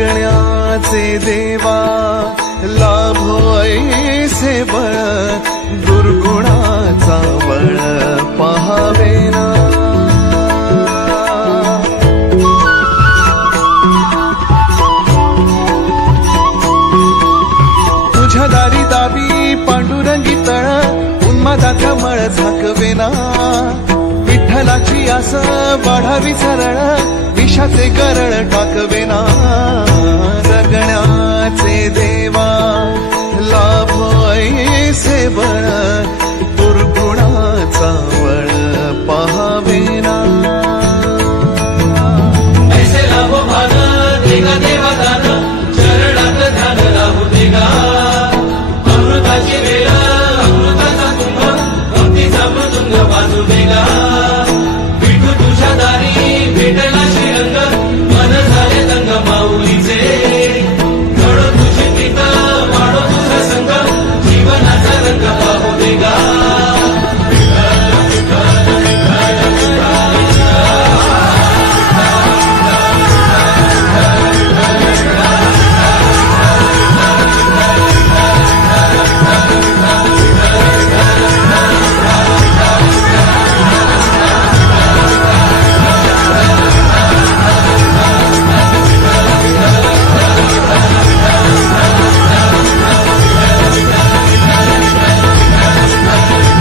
जगण्याचे देवा लाभो ऐसे बळ दुर्गुणाचा बळ पहावेना तुझ्या दारी दाबी पांडुरंगी तळ उन्मादाचा मळ झाकवेना विठ्ठलाची आस वाढावी सरळ विषाचे गरळ टाकवेना